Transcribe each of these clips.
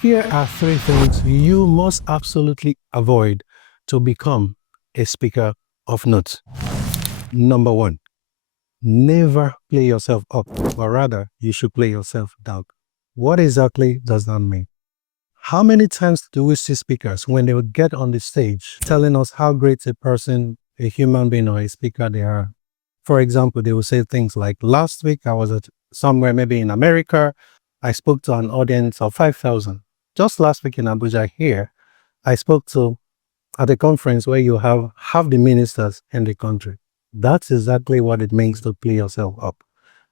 Here are three things you must absolutely avoid to become a speaker of note. Number one, never play yourself up, but rather you should play yourself down. What exactly does that mean? How many times do we see speakers when they would get on the stage telling us how great a person, a human being or a speaker they are? For example, they will say things like, last week I was at somewhere maybe in America, I spoke to an audience of 5,000. Just last week in Abuja here, I spoke to at a conference where you have half the ministers in the country. That's exactly what it means to play yourself up.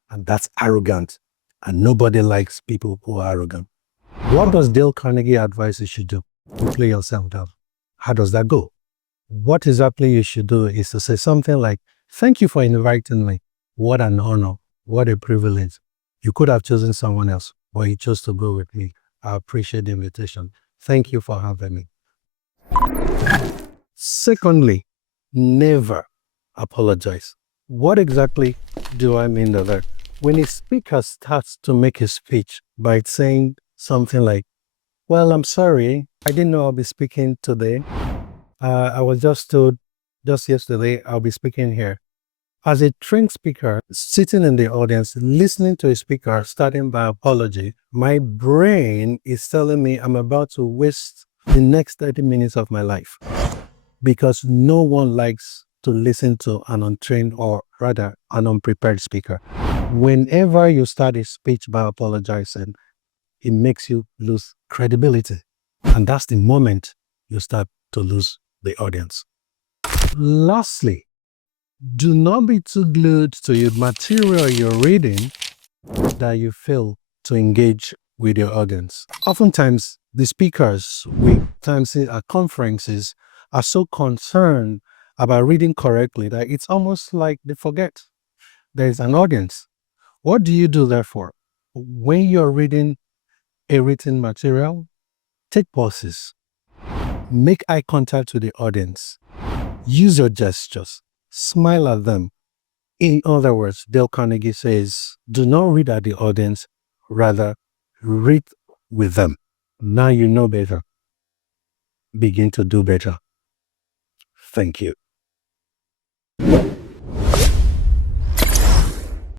And that's arrogant. And nobody likes people who are arrogant. What does Dale Carnegie advise you should do? You play yourself down. How does that go? What exactly you should do is to say something like, thank you for inviting me. What an honor. What a privilege. You could have chosen someone else, but you chose to go with me. I appreciate the invitation. Thank you for having me. Secondly, never apologize. What exactly do I mean by that? When a speaker starts to make a speech by saying something like, well, I'm sorry, I didn't know I'll be speaking today. I was just told just yesterday I'll be speaking here. As a trained speaker, sitting in the audience, listening to a speaker starting by apology, my brain is telling me I'm about to waste the next 30 minutes of my life, because no one likes to listen to an untrained or rather an unprepared speaker. Whenever you start a speech by apologizing, it makes you lose credibility. And that's the moment you start to lose the audience. Lastly, do not be too glued to your material you're reading that you fail to engage with your audience. Oftentimes, the speakers at conferences are so concerned about reading correctly that it's almost like they forget there's an audience. What do you do therefore? When you're reading a written material, take pauses, make eye contact with the audience, use your gestures, smile at them. In other words, Dale Carnegie says, do not read at the audience, rather read with them. Now you know better. Begin to do better. Thank you.